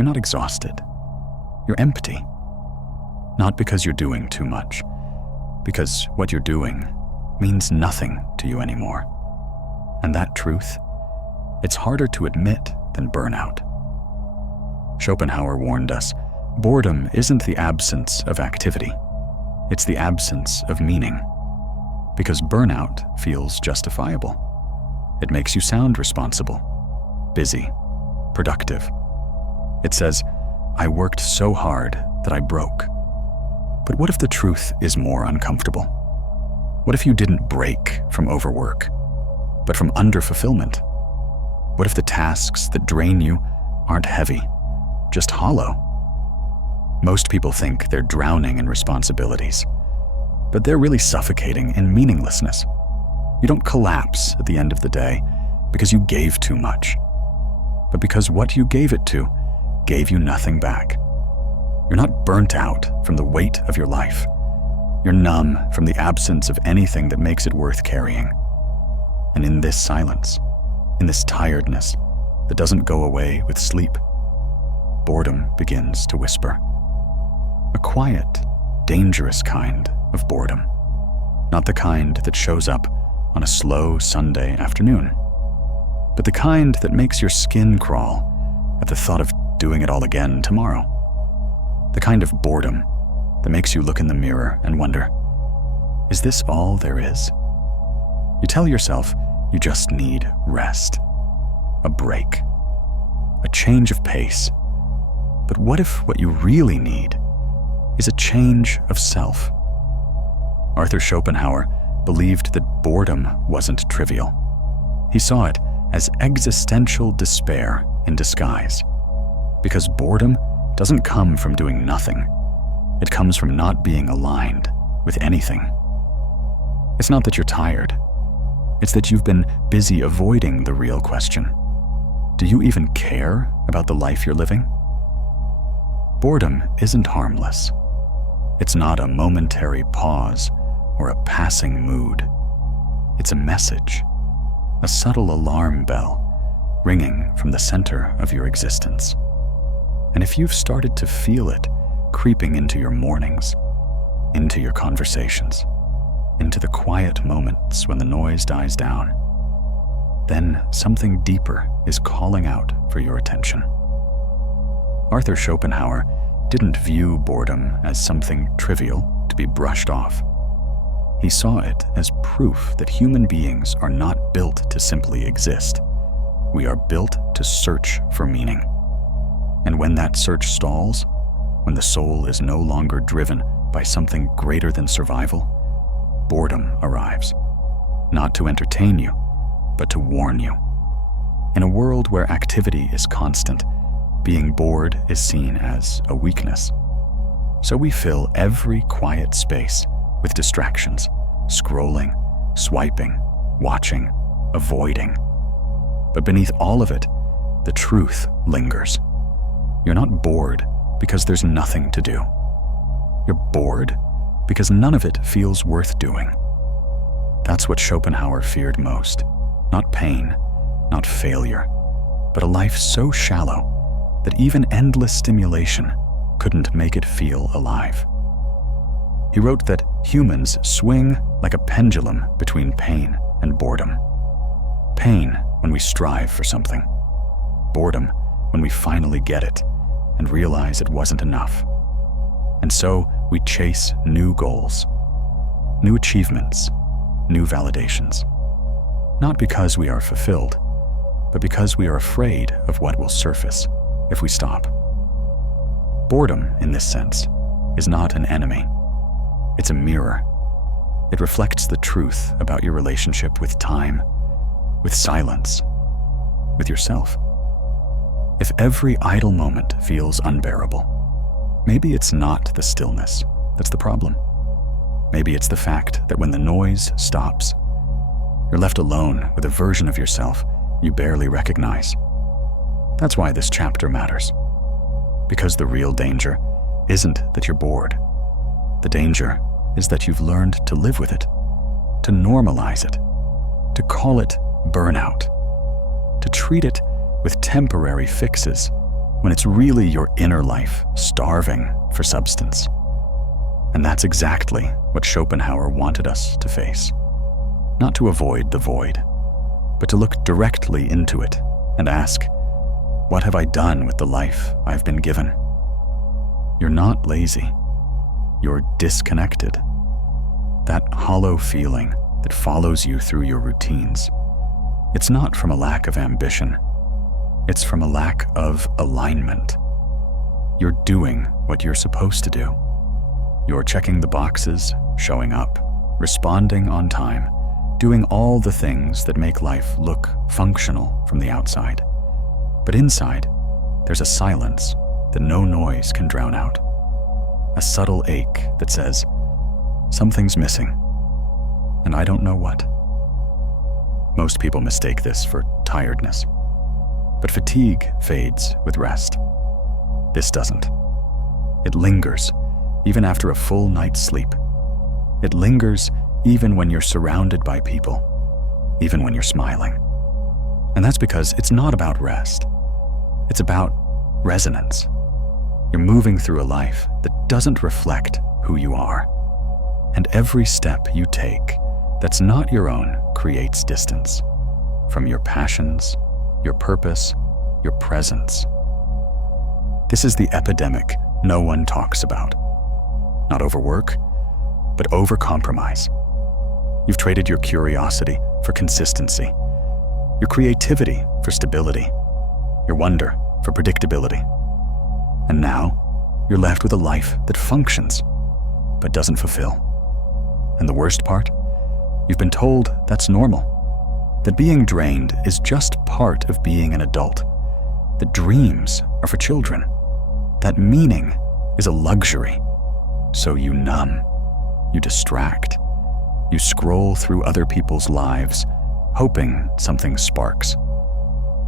you're not exhausted. You're empty. Not because you're doing too much, because what you're doing means nothing to you anymore. And that truth, it's harder to admit than burnout. Schopenhauer warned us, boredom isn't the absence of activity. It's the absence of meaning. Because burnout feels justifiable. It makes you sound responsible, busy, productive. It says, I worked so hard that I broke. But what if the truth is more uncomfortable? What if you didn't break from overwork, but from underfulfillment? What if the tasks that drain you aren't heavy, just hollow? Most people think they're drowning in responsibilities, but they're really suffocating in meaninglessness. You don't collapse at the end of the day because you gave too much, but because what you gave it to gave you nothing back. You're not burnt out from the weight of your life. You're numb from the absence of anything that makes it worth carrying. And in this silence, in this tiredness that doesn't go away with sleep, boredom begins to whisper. A quiet, dangerous kind of boredom. Not the kind that shows up on a slow Sunday afternoon, but the kind that makes your skin crawl at the thought of doing it all again tomorrow. The kind of boredom that makes you look in the mirror and wonder, is this all there is? You tell yourself you just need rest, a break, a change of pace. But what if what you really need is a change of self? Arthur Schopenhauer believed that boredom wasn't trivial. He saw it as existential despair in disguise, because boredom doesn't come from doing nothing. It comes from not being aligned with anything. It's not that you're tired. It's that you've been busy avoiding the real question. Do you even care about the life you're living? Boredom isn't harmless. It's not a momentary pause or a passing mood. It's a message, a subtle alarm bell ringing from the center of your existence. And if you've started to feel it creeping into your mornings, into your conversations, into the quiet moments when the noise dies down, then something deeper is calling out for your attention. Arthur Schopenhauer didn't view boredom as something trivial to be brushed off. He saw it as proof that human beings are not built to simply exist. We are built to search for meaning. And when that search stalls, when the soul is no longer driven by something greater than survival, boredom arrives, not to entertain you, but to warn you. In a world where activity is constant, being bored is seen as a weakness. So we fill every quiet space with distractions, scrolling, swiping, watching, avoiding. But beneath all of it, the truth lingers. You're not bored because there's nothing to do. You're bored because none of it feels worth doing. That's what Schopenhauer feared most. Not pain, not failure, but a life so shallow that even endless stimulation couldn't make it feel alive. He wrote that humans swing like a pendulum between pain and boredom. Pain when we strive for something. Boredom when we finally get it and realize it wasn't enough. And so we chase new goals, new achievements, new validations. Not because we are fulfilled, but because we are afraid of what will surface if we stop. Boredom, in this sense, is not an enemy. It's a mirror. It reflects the truth about your relationship with time, with silence, with yourself. If every idle moment feels unbearable, maybe it's not the stillness that's the problem. Maybe it's the fact that when the noise stops, you're left alone with a version of yourself you barely recognize. That's why this chapter matters. Because the real danger isn't that you're bored. The danger is that you've learned to live with it, to normalize it, to call it burnout, to treat it with temporary fixes when it's really your inner life starving for substance. And that's exactly what Schopenhauer wanted us to face. Not to avoid the void, but to look directly into it and ask, what have I done with the life I've been given? You're not lazy. You're disconnected. That hollow feeling that follows you through your routines, it's not from a lack of ambition. It's from a lack of alignment. You're doing what you're supposed to do. You're checking the boxes, showing up, responding on time, doing all the things that make life look functional from the outside. But inside, there's a silence that no noise can drown out. A subtle ache that says, something's missing, and I don't know what. Most people mistake this for tiredness, but fatigue fades with rest. This doesn't. It lingers even after a full night's sleep. It lingers even when you're surrounded by people, even when you're smiling. And that's because it's not about rest. It's about resonance. You're moving through a life that doesn't reflect who you are. And every step you take that's not your own creates distance from your passions, your purpose, your presence. This is the epidemic no one talks about. Not overwork, but overcompromise. You've traded your curiosity for consistency, your creativity for stability, your wonder for predictability. And now, you're left with a life that functions, but doesn't fulfill. And the worst part? You've been told that's normal, that being drained is just part of being an adult, that dreams are for children, that meaning is a luxury. So you numb, you distract, you scroll through other people's lives, hoping something sparks.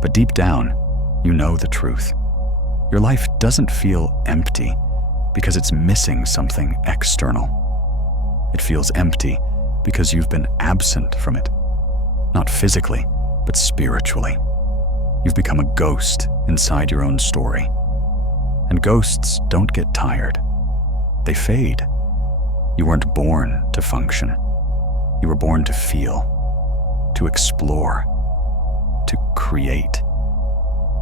But deep down, you know the truth. Your life doesn't feel empty because it's missing something external. It feels empty because you've been absent from it, not physically, but spiritually. You've become a ghost inside your own story. And ghosts don't get tired. They fade. You weren't born to function. You were born to feel, to explore, to create.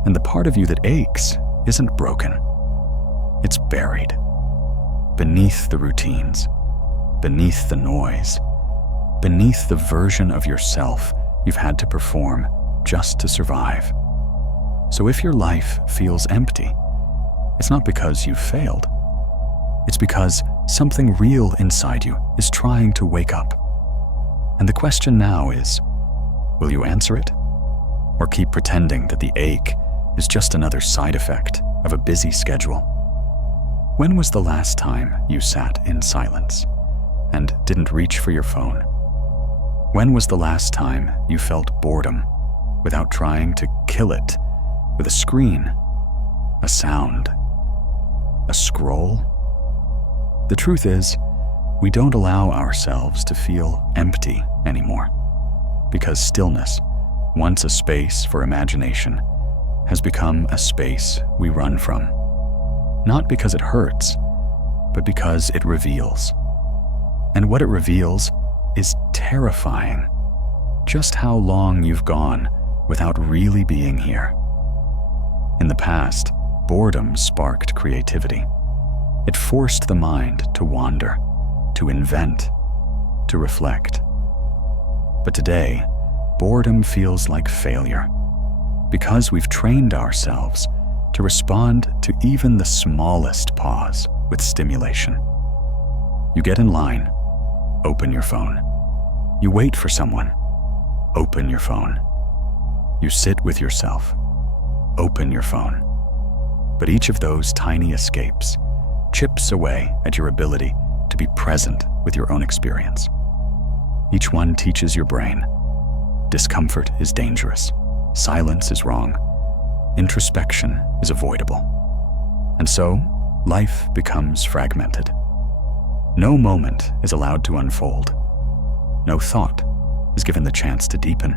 And the part of you that aches isn't broken. It's buried beneath the routines, beneath the noise, beneath the version of yourself you've had to perform just to survive. So if your life feels empty, it's not because you've failed. It's because something real inside you is trying to wake up. And the question now is, will you answer it? Or keep pretending that the ache is just another side effect of a busy schedule? When was the last time you sat in silence and didn't reach for your phone? When was the last time you felt boredom without trying to kill it with a screen, a sound, a scroll? The truth is, we don't allow ourselves to feel empty anymore, because stillness, once a space for imagination, has become a space we run from. Not because it hurts, but because it reveals. And what it reveals is terrifying. Just how long you've gone without really being here. In the past, boredom sparked creativity. It forced the mind to wander, to invent, to reflect. But today, boredom feels like failure, because we've trained ourselves to respond to even the smallest pause with stimulation. You get in line, open your phone. You wait for someone, open your phone. You sit with yourself, open your phone. But each of those tiny escapes chips away at your ability to be present with your own experience. Each one teaches your brain, discomfort is dangerous, silence is wrong, introspection is avoidable. And so, life becomes fragmented. No moment is allowed to unfold. No thought is given the chance to deepen.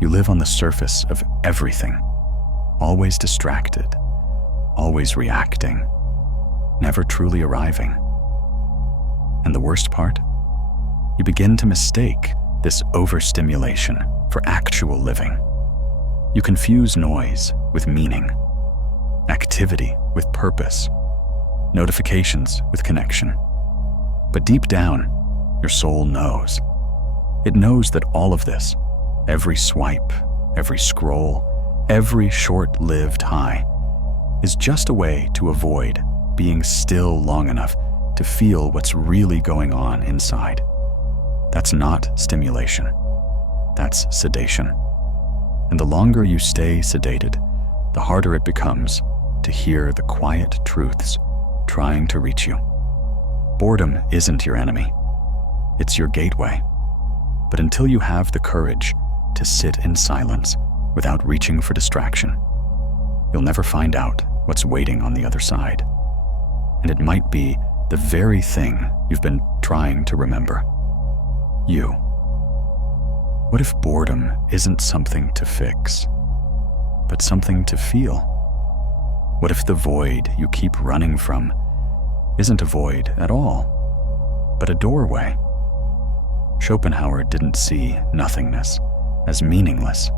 You live on the surface of everything, always distracted, always reacting, never truly arriving. And the worst part? You begin to mistake this overstimulation for actual living. You confuse noise with meaning, activity with purpose, notifications with connection. But deep down, your soul knows. It knows that all of this, every swipe, every scroll, every short-lived high, is just a way to avoid being still long enough to feel what's really going on inside. That's not stimulation. That's sedation. And the longer you stay sedated, the harder it becomes to hear the quiet truths trying to reach you. Boredom isn't your enemy. It's your gateway. But until you have the courage to sit in silence without reaching for distraction, you'll never find out what's waiting on the other side. And it might be the very thing you've been trying to remember. You. What if boredom isn't something to fix, but something to feel? What if the void you keep running from isn't a void at all, but a doorway? Schopenhauer didn't see nothingness as meaningless.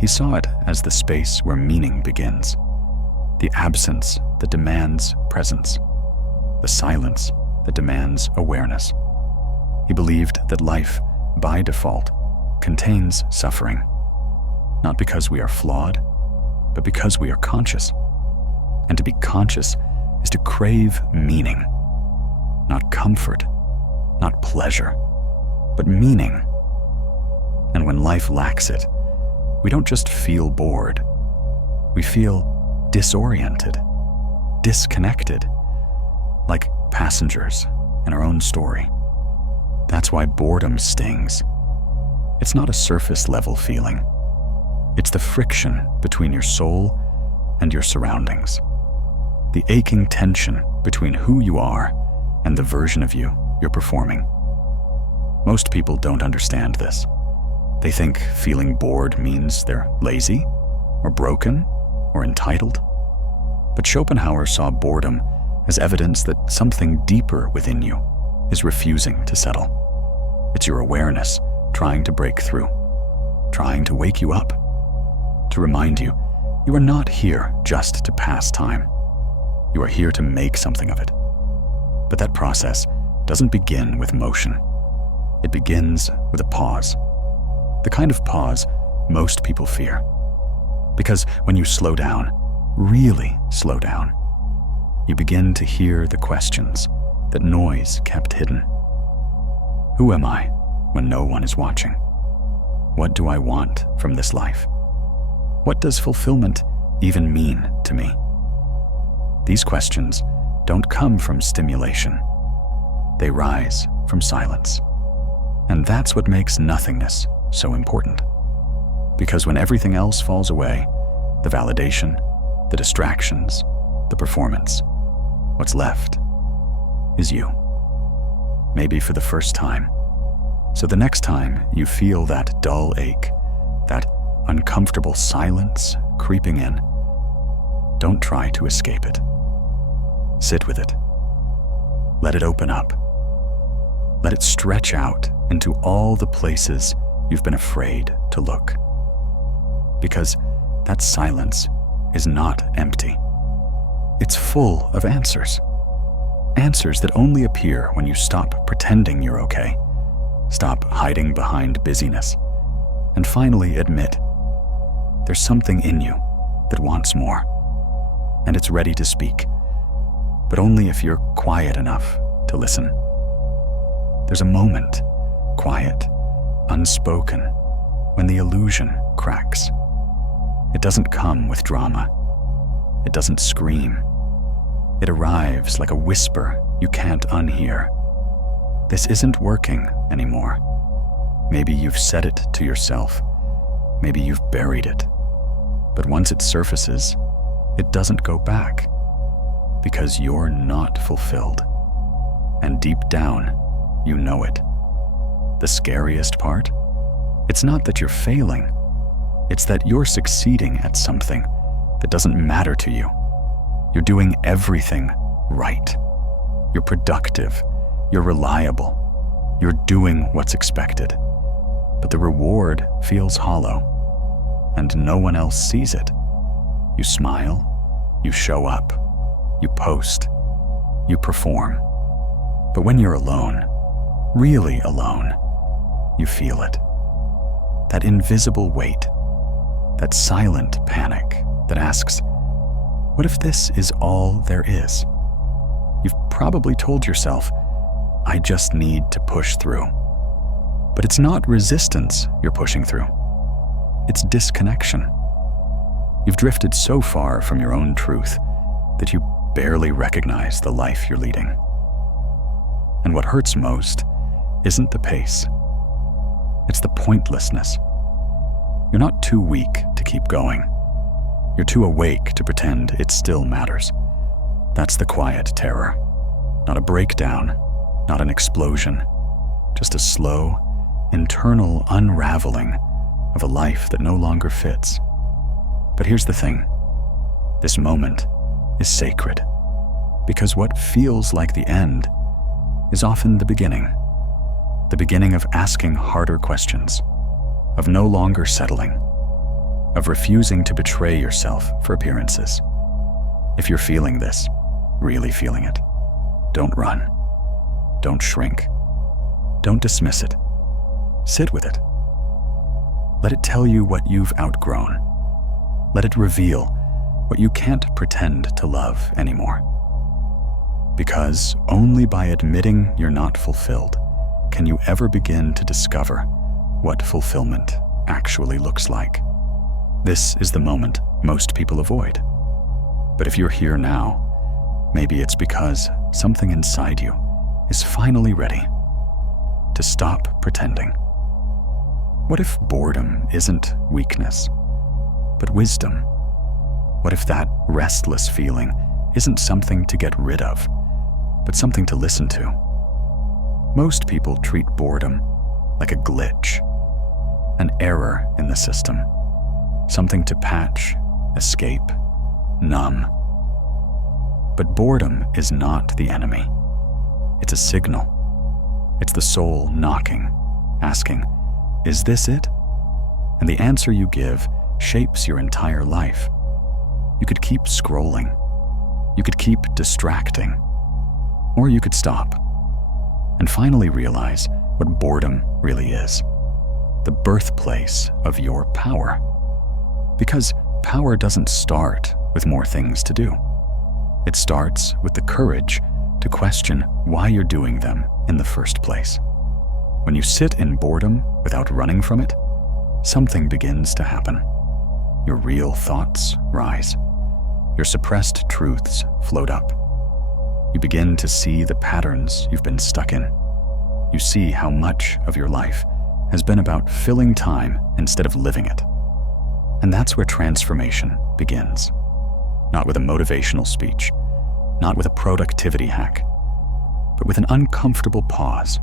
He saw it as the space where meaning begins, the absence that demands presence, the silence that demands awareness. He believed that life, by default, contains suffering, not because we are flawed, but because we are conscious. And to be conscious is to crave meaning, not comfort, not pleasure, but meaning. And when life lacks it, we don't just feel bored, we feel disoriented, disconnected, like passengers in our own story. That's why boredom stings. It's not a surface-level feeling. It's the friction between your soul and your surroundings, the aching tension between who you are and the version of you you're performing. Most people don't understand this. They think feeling bored means they're lazy, or broken, or entitled. But Schopenhauer saw boredom as evidence that something deeper within you is refusing to settle. It's your awareness trying to break through, trying to wake you up, to remind you you are not here just to pass time. You are here to make something of it. But that process doesn't begin with motion. It begins with a pause. The kind of pause most people fear. Because when you slow down, really slow down, you begin to hear the questions that noise kept hidden. Who am I when no one is watching? What do I want from this life? What does fulfillment even mean to me? These questions don't come from stimulation. They rise from silence. And that's what makes nothingness so important. Because when everything else falls away, the validation, the distractions, the performance, what's left is you. Maybe for the first time. So the next time you feel that dull ache, that uncomfortable silence creeping in, don't try to escape it. Sit with it. Let it open up. Let it stretch out into all the places you've been afraid to look. Because that silence is not empty. It's full of answers. Answers that only appear when you stop pretending you're okay, stop hiding behind busyness, and finally admit there's something in you that wants more, and it's ready to speak, but only if you're quiet enough to listen. There's a moment, quiet, unspoken, when the illusion cracks. It doesn't come with drama. It doesn't scream. It arrives like a whisper you can't unhear. This isn't working anymore. Maybe you've said it to yourself. Maybe you've buried it. But once it surfaces, it doesn't go back, because you're not fulfilled. And deep down, you know it. The scariest part? It's not that you're failing. It's that you're succeeding at something that doesn't matter to you. You're doing everything right. You're productive. You're reliable. You're doing what's expected. But the reward feels hollow, and no one else sees it. You smile, you show up, you post, you perform. But when you're alone, really alone, you feel it. That invisible weight, that silent panic that asks, what if this is all there is? You've probably told yourself, I just need to push through. But it's not resistance you're pushing through. It's disconnection. You've drifted so far from your own truth that you barely recognize the life you're leading. And what hurts most isn't the pace. It's the pointlessness. You're not too weak to keep going. You're too awake to pretend it still matters. That's the quiet terror. Not a breakdown, not an explosion, just a slow, internal unraveling of a life that no longer fits. But here's the thing. This moment is sacred, because what feels like the end is often the beginning of asking harder questions, of no longer settling, of refusing to betray yourself for appearances. If you're feeling this, really feeling it, don't run, don't shrink, don't dismiss it. Sit with it. Let it tell you what you've outgrown. Let it reveal what you can't pretend to love anymore. Because only by admitting you're not fulfilled can you ever begin to discover what fulfillment actually looks like. This is the moment most people avoid. But if you're here now, maybe it's because something inside you is finally ready to stop pretending. What if boredom isn't weakness, but wisdom? What if that restless feeling isn't something to get rid of, but something to listen to? Most people treat boredom like a glitch, an error in the system, something to patch, escape, numb. But boredom is not the enemy. It's a signal. It's the soul knocking, asking, is this it? And the answer you give shapes your entire life. You could keep scrolling. You could keep distracting. Or you could stop and finally realize what boredom really is. The birthplace of your power. Because power doesn't start with more things to do. It starts with the courage to question why you're doing them in the first place. When you sit in boredom without running from it, something begins to happen. Your real thoughts rise. Your suppressed truths float up. You begin to see the patterns you've been stuck in. You see how much of your life has been about filling time instead of living it. And that's where transformation begins. Not with a motivational speech, not with a productivity hack, but with an uncomfortable pause.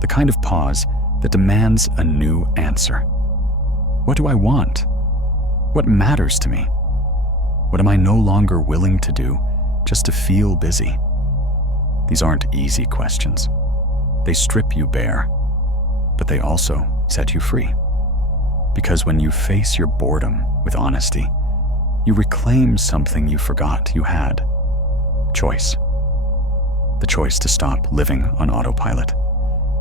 The kind of pause that demands a new answer. What do I want? What matters to me? What am I no longer willing to do just to feel busy? These aren't easy questions. They strip you bare, but they also set you free. Because when you face your boredom with honesty, you reclaim something you forgot you had. Choice. The choice to stop living on autopilot.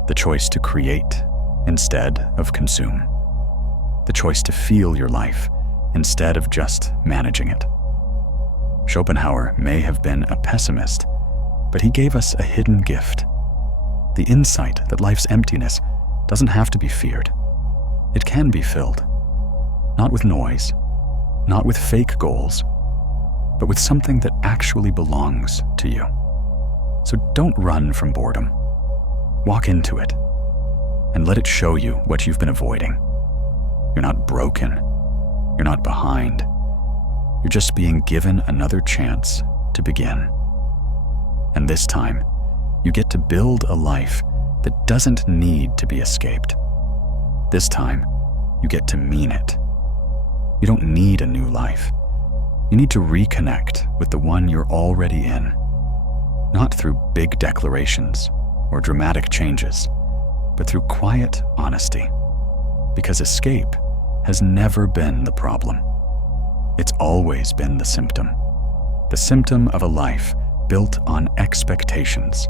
The choice to create instead of consume. The choice to feel your life instead of just managing it. Schopenhauer may have been a pessimist, but he gave us a hidden gift. The insight that life's emptiness doesn't have to be feared. It can be filled. Not with noise, not with fake goals, but with something that actually belongs to you. So don't run from boredom. Walk into it and let it show you what you've been avoiding. You're not broken. You're not behind. You're just being given another chance to begin. And this time, you get to build a life that doesn't need to be escaped. This time, you get to mean it. You don't need a new life. You need to reconnect with the one you're already in, not through big declarations or dramatic changes, but through quiet honesty, because escape has never been the problem. It's always been the symptom of a life built on expectations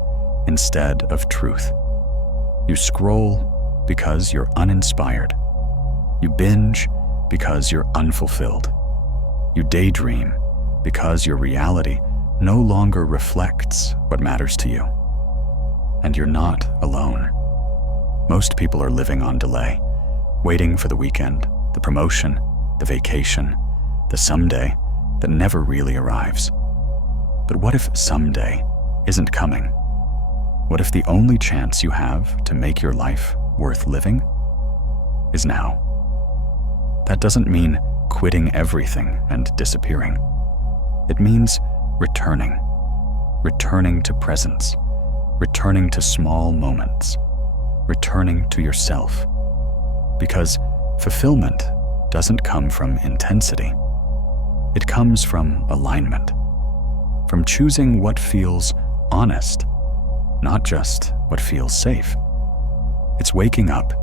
instead of truth. You scroll because you're uninspired. You binge because you're unfulfilled. You daydream because your reality no longer reflects what matters to you. And you're not alone. Most people are living on delay, waiting for the weekend, the promotion, the vacation, the someday that never really arrives. But what if someday isn't coming? What if the only chance you have to make your life worth living is now? That doesn't mean quitting everything and disappearing. It means returning to presence, returning to small moments, returning to yourself. Because fulfillment doesn't come from intensity. It comes from alignment, from choosing what feels honest, not just what feels safe. It's waking up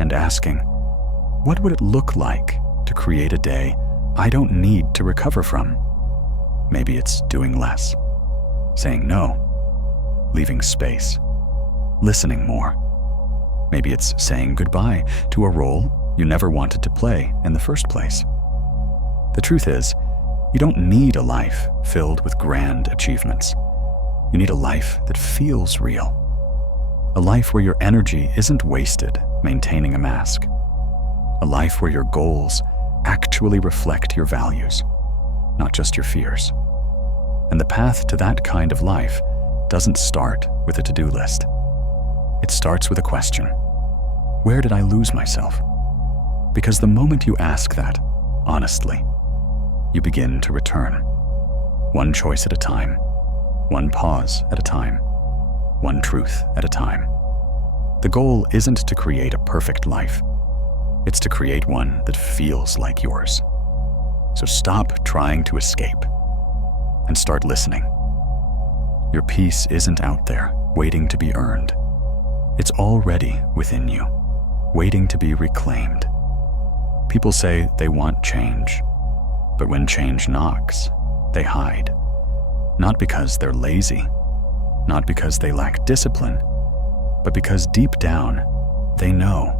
and asking, what would it look like to create a day I don't need to recover from? Maybe it's doing less, saying no, leaving space, listening more. Maybe it's saying goodbye to a role you never wanted to play in the first place. The truth is, you don't need a life filled with grand achievements. You need a life that feels real. A life where your energy isn't wasted maintaining a mask. A life where your goals actually reflect your values, not just your fears. And the path to that kind of life doesn't start with a to-do list. It starts with a question. Where did I lose myself? Because the moment you ask that, honestly, you begin to return. One choice at a time, one pause at a time, one truth at a time. The goal isn't to create a perfect life. It's to create one that feels like yours. So stop trying to escape and start listening. Your peace isn't out there waiting to be earned. It's already within you, waiting to be reclaimed. People say they want change, but when change knocks, they hide. Not because they're lazy, not because they lack discipline, but because deep down, they know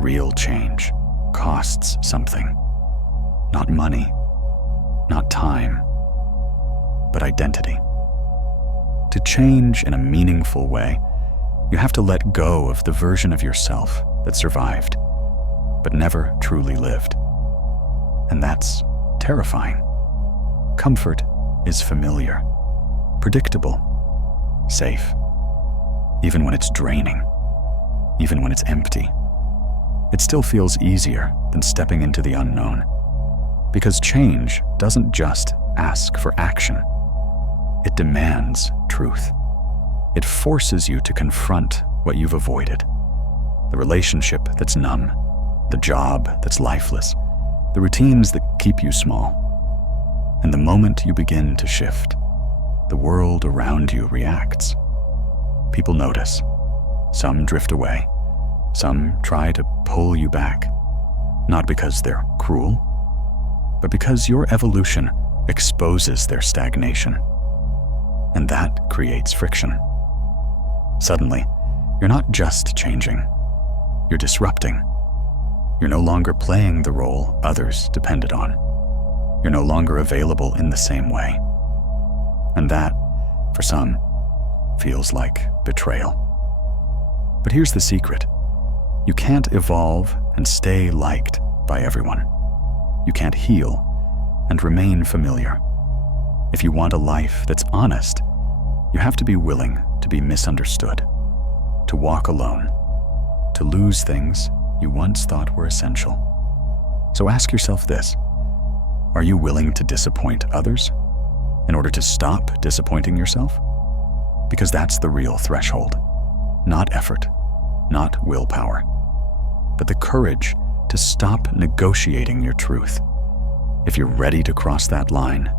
real change costs something. Not money, not time, but identity. To change in a meaningful way, you have to let go of the version of yourself that survived, but never truly lived. And that's terrifying. Comfort is familiar, predictable, safe. Even when it's draining, even when it's empty, it still feels easier than stepping into the unknown. Because change doesn't just ask for action. It demands truth. It forces you to confront what you've avoided. The relationship that's numb, the job that's lifeless, the routines that keep you small. And the moment you begin to shift, the world around you reacts. People notice. Some drift away. Some try to pull you back. Not because they're cruel, but because your evolution exposes their stagnation. And that creates friction. Suddenly, you're not just changing, you're disrupting. You're no longer playing the role others depended on. You're no longer available in the same way. And that, for some, feels like betrayal. But here's the secret. You can't evolve and stay liked by everyone. You can't heal and remain familiar. If you want a life that's honest, you have to be willing to be misunderstood, to walk alone, to lose things you once thought were essential. So ask yourself this: are you willing to disappoint others in order to stop disappointing yourself? Because that's the real threshold. Not effort, not willpower, but the courage to stop negotiating your truth, If you're ready to cross that line,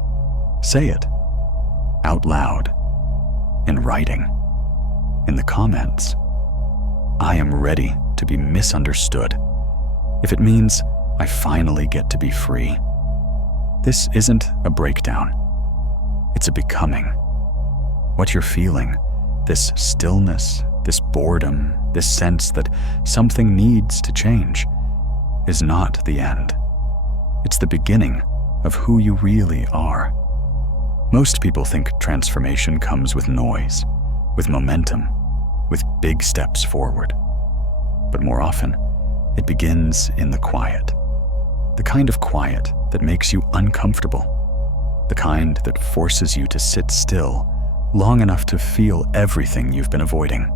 say it out loud, in writing, in the comments. I am ready to be misunderstood. If it means I finally get to be free. This isn't a breakdown. It's a becoming. What you're feeling, this stillness, this boredom, this sense that something needs to change, is not the end. It's the beginning of who you really are. Most people think transformation comes with noise, with momentum, with big steps forward. But more often, it begins in the quiet. The kind of quiet that makes you uncomfortable. The kind that forces you to sit still long enough to feel everything you've been avoiding.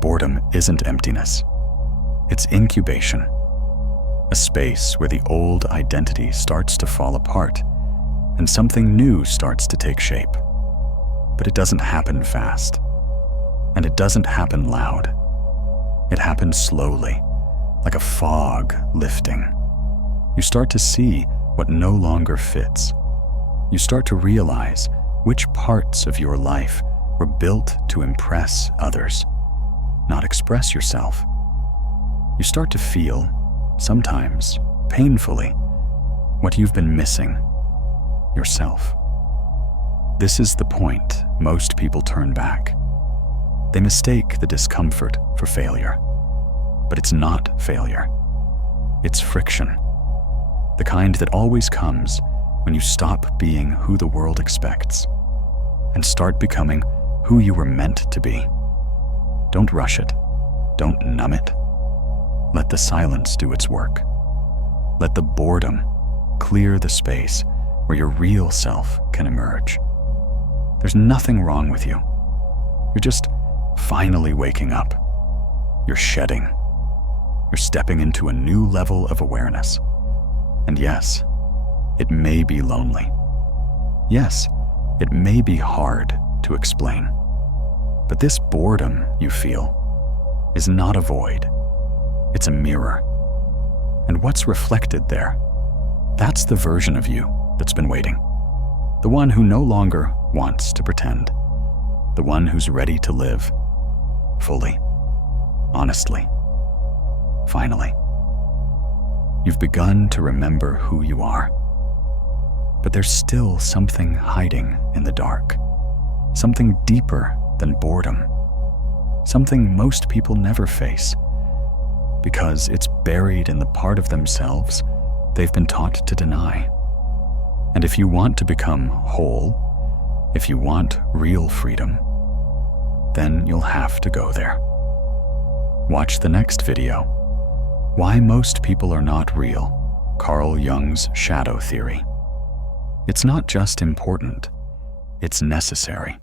Boredom isn't emptiness. It's incubation. A space where the old identity starts to fall apart and something new starts to take shape. But it doesn't happen fast. And it doesn't happen loud. It happens slowly, like a fog lifting. You start to see what no longer fits. You start to realize which parts of your life were built to impress others, not express yourself. You start to feel, sometimes painfully, what you've been missing, yourself. This is the point most people turn back. They mistake the discomfort for failure, but it's not failure. It's friction, the kind that always comes when you stop being who the world expects and start becoming who you were meant to be. Don't rush it. Don't numb it. Let the silence do its work. Let the boredom clear the space where your real self can emerge. There's nothing wrong with you. You're just finally waking up. You're shedding. You're stepping into a new level of awareness. And yes, it may be lonely. Yes, it may be hard to explain. But this boredom you feel is not a void. It's a mirror. And what's reflected there, that's the version of you that's been waiting. The one who no longer wants to pretend. The one who's ready to live fully, honestly, finally. You've begun to remember who you are. But there's still something hiding in the dark. Something deeper than boredom. Something most people never face. Because it's buried in the part of themselves they've been taught to deny. And if you want to become whole, if you want real freedom, then you'll have to go there. Watch the next video, Why Most People Are Not Real, Carl Jung's Shadow Theory. It's not just important, it's necessary.